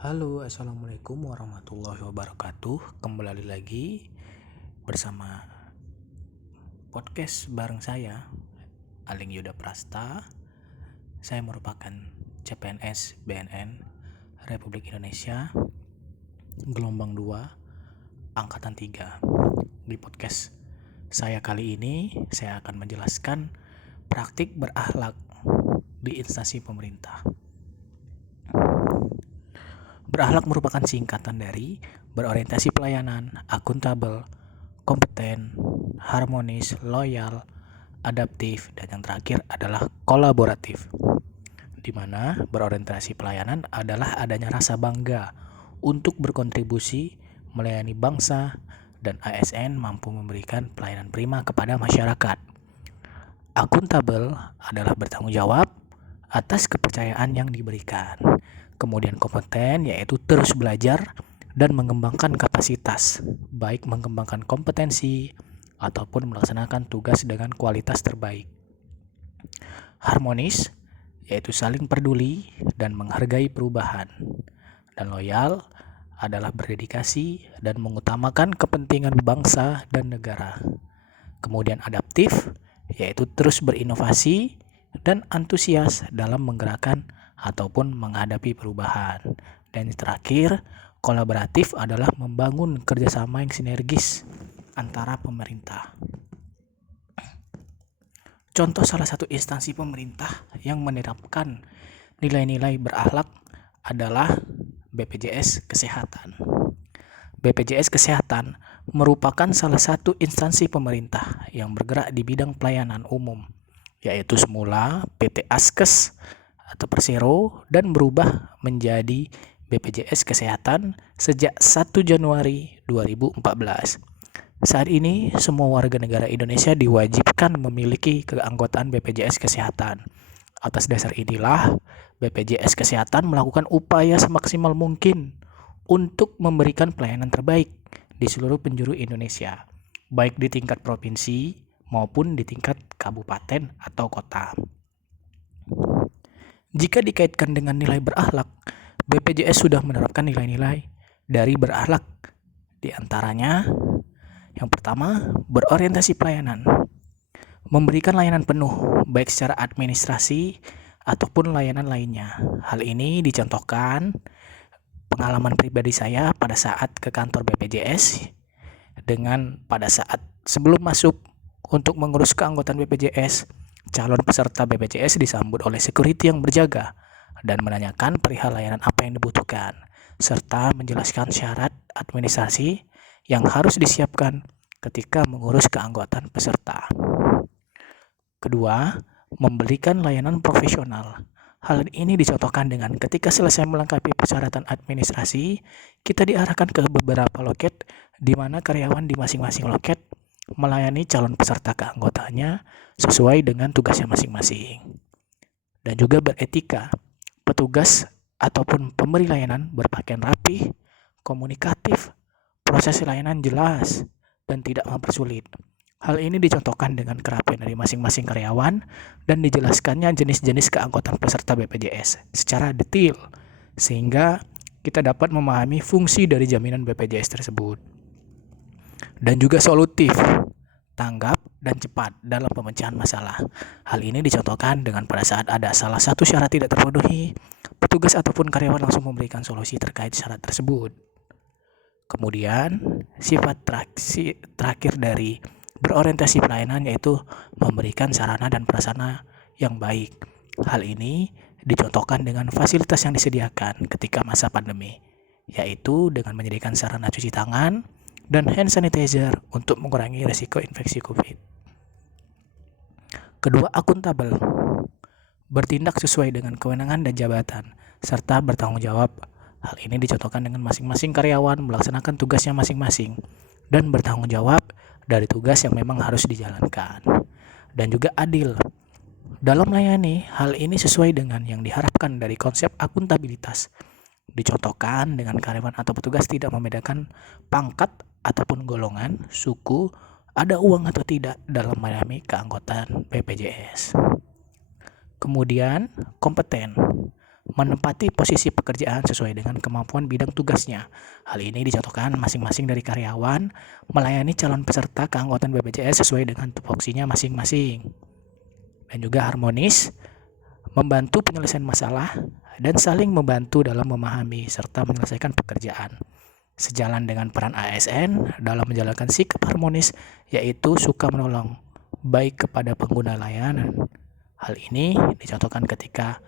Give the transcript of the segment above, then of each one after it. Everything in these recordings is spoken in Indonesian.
Halo, assalamualaikum warahmatullahi wabarakatuh. Kembali lagi bersama podcast bareng saya, Aling Yuda Prasta. Saya merupakan CPNS BNN Republik Indonesia gelombang 2 angkatan 3. Di podcast saya kali ini, saya akan menjelaskan praktik berakhlak di instansi pemerintah. Berakhlak merupakan singkatan dari berorientasi pelayanan, akuntabel, kompeten, harmonis, loyal, adaptif, dan yang terakhir adalah kolaboratif. Di mana berorientasi pelayanan adalah adanya rasa bangga untuk berkontribusi melayani bangsa dan ASN mampu memberikan pelayanan prima kepada masyarakat. Akuntabel adalah bertanggung jawab atas kepercayaan yang diberikan. Kemudian kompeten yaitu terus belajar dan mengembangkan kapasitas, baik mengembangkan kompetensi ataupun melaksanakan tugas dengan kualitas terbaik. Harmonis yaitu saling peduli dan menghargai perubahan. Dan loyal adalah berdedikasi dan mengutamakan kepentingan bangsa dan negara. Kemudian adaptif yaitu terus berinovasi dan antusias dalam menggerakkan ataupun menghadapi perubahan. Dan yang terakhir, kolaboratif adalah membangun kerjasama yang sinergis antara pemerintah. Contoh salah satu instansi pemerintah yang menerapkan nilai-nilai berakhlak adalah BPJS Kesehatan. BPJS Kesehatan merupakan salah satu instansi pemerintah yang bergerak di bidang pelayanan umum, yaitu semula PT Askes atau Persero dan berubah menjadi BPJS Kesehatan sejak 1 Januari 2014. Saat ini, semua warga negara Indonesia diwajibkan memiliki keanggotaan BPJS Kesehatan. Atas dasar inilah, BPJS Kesehatan melakukan upaya semaksimal mungkin untuk memberikan pelayanan terbaik di seluruh penjuru Indonesia, baik di tingkat provinsi maupun di tingkat kabupaten atau kota. Jika dikaitkan dengan nilai berakhlak, BPJS sudah menerapkan nilai-nilai dari berakhlak. Di antaranya, yang pertama, berorientasi pelayanan. Memberikan layanan penuh, baik secara administrasi ataupun layanan lainnya. Hal ini dicontohkan pengalaman pribadi saya pada saat ke kantor BPJS dengan pada saat sebelum masuk untuk mengurus keanggotaan BPJS, calon peserta BPJS disambut oleh security yang berjaga dan menanyakan perihal layanan apa yang dibutuhkan, serta menjelaskan syarat administrasi yang harus disiapkan ketika mengurus keanggotaan peserta. Kedua, memberikan layanan profesional. Hal ini dicontohkan dengan ketika selesai melengkapi persyaratan administrasi, kita diarahkan ke beberapa loket di mana karyawan di masing-masing loket melayani calon peserta keanggotaannya sesuai dengan tugasnya masing-masing. Dan juga beretika, petugas ataupun pemberi layanan berpakaian rapih, komunikatif, proses layanan jelas, dan tidak mempersulit. Hal ini dicontohkan dengan kerapian dari masing-masing karyawan dan dijelaskannya jenis-jenis keanggotaan peserta BPJS secara detail, sehingga kita dapat memahami fungsi dari jaminan BPJS tersebut. Dan juga solutif, tanggap, dan cepat dalam pemecahan masalah. Hal ini dicontohkan dengan pada saat ada salah satu syarat tidak terpenuhi, petugas ataupun karyawan langsung memberikan solusi terkait syarat tersebut. Kemudian, sifat terakhir dari berorientasi pelayanan yaitu memberikan sarana dan prasarana yang baik. Hal ini dicontohkan dengan fasilitas yang disediakan ketika masa pandemi, yaitu dengan menyediakan sarana cuci tangan dan hand sanitizer untuk mengurangi risiko infeksi COVID. Kedua, akuntabel. Bertindak sesuai dengan kewenangan dan jabatan, serta bertanggung jawab. Hal ini dicontohkan dengan masing-masing karyawan melaksanakan tugasnya masing-masing dan bertanggung jawab dari tugas yang memang harus dijalankan. Dan juga adil. Dalam melayani, hal ini sesuai dengan yang diharapkan dari konsep akuntabilitas. Dicontohkan dengan karyawan atau petugas tidak membedakan pangkat ataupun golongan, suku, ada uang atau tidak dalam melayani keanggotaan BPJS. Kemudian, kompeten. menempati posisi pekerjaan sesuai dengan kemampuan bidang tugasnya. Hal ini dicontohkan masing-masing dari karyawan melayani calon peserta keanggotaan BPJS sesuai dengan tupoksinya masing-masing. Dan juga harmonis, membantu penyelesaian masalah, dan saling membantu dalam memahami serta menyelesaikan pekerjaan. Sejalan dengan peran ASN dalam menjalankan sikap harmonis, yaitu suka menolong, baik kepada pengguna layanan. Hal ini dicontohkan ketika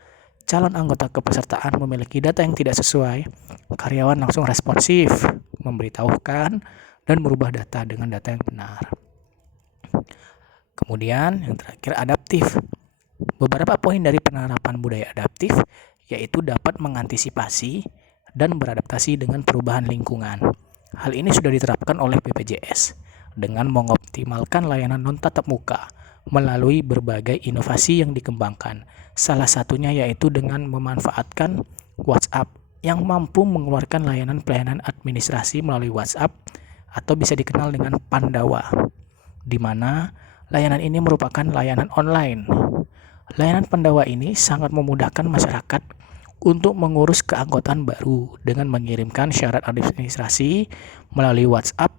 calon anggota kepesertaan memiliki data yang tidak sesuai, karyawan langsung responsif, memberitahukan, dan merubah data dengan data yang benar. Kemudian yang terakhir, adaptif. Beberapa poin dari penerapan budaya adaptif yaitu dapat mengantisipasi dan beradaptasi dengan perubahan lingkungan. Hal ini sudah diterapkan oleh BPJS dengan mengoptimalkan layanan non-tatap muka melalui berbagai inovasi yang dikembangkan. Salah satunya yaitu dengan memanfaatkan WhatsApp yang mampu mengeluarkan layanan-pelayanan administrasi melalui WhatsApp atau bisa dikenal dengan Pandawa, di mana layanan ini merupakan layanan online. Layanan Pandawa ini sangat memudahkan masyarakat untuk mengurus keanggotaan baru dengan mengirimkan syarat administrasi melalui WhatsApp.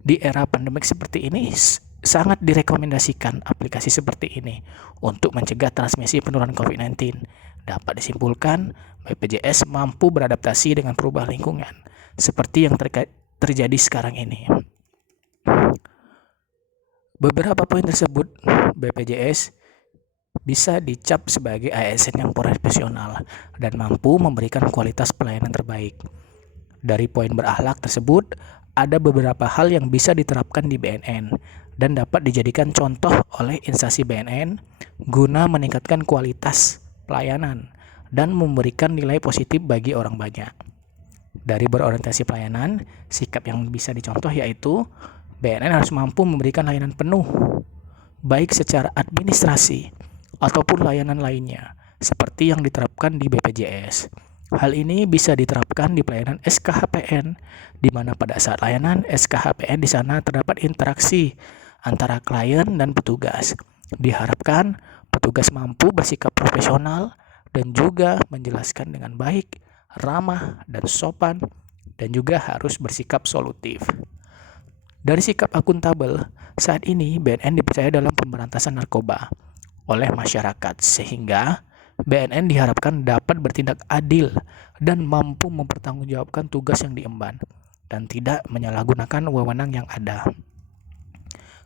Di era pandemik seperti ini, sangat direkomendasikan aplikasi seperti ini untuk mencegah transmisi penularan COVID-19. Dapat disimpulkan, BPJS mampu beradaptasi dengan perubahan lingkungan, seperti yang terjadi sekarang ini. Beberapa poin tersebut, BPJS bisa dicap sebagai ASN yang profesional dan mampu memberikan kualitas pelayanan terbaik. Dari poin berakhlak tersebut, ada beberapa hal yang bisa diterapkan di BNN dan dapat dijadikan contoh oleh instansi BNN guna meningkatkan kualitas pelayanan dan memberikan nilai positif bagi orang banyak. Dari berorientasi pelayanan, sikap yang bisa dicontoh yaitu BNN harus mampu memberikan layanan penuh, baik secara administrasi ataupun layanan lainnya, seperti yang diterapkan di BPJS. Hal ini bisa diterapkan di pelayanan SKHPN, di mana pada saat layanan SKHPN di sana terdapat interaksi antara klien dan petugas. Diharapkan petugas mampu bersikap profesional dan juga menjelaskan dengan baik, ramah, dan sopan, dan juga harus bersikap solutif. Dari sikap akuntabel, saat ini BNN dipercaya dalam pemberantasan narkoba oleh masyarakat, sehingga BNN diharapkan dapat bertindak adil dan mampu mempertanggungjawabkan tugas yang diemban dan tidak menyalahgunakan wewenang yang ada.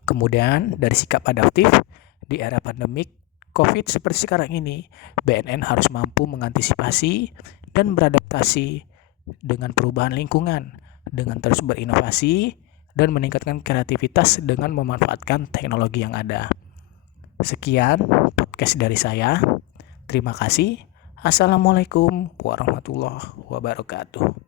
Kemudian dari sikap adaptif, di era pandemik COVID seperti sekarang ini, BNN harus mampu mengantisipasi dan beradaptasi dengan perubahan lingkungan, dengan terus berinovasi dan meningkatkan kreativitas dengan memanfaatkan teknologi yang ada. Sekian podcast dari saya. Terima kasih. Assalamualaikum warahmatullahi wabarakatuh.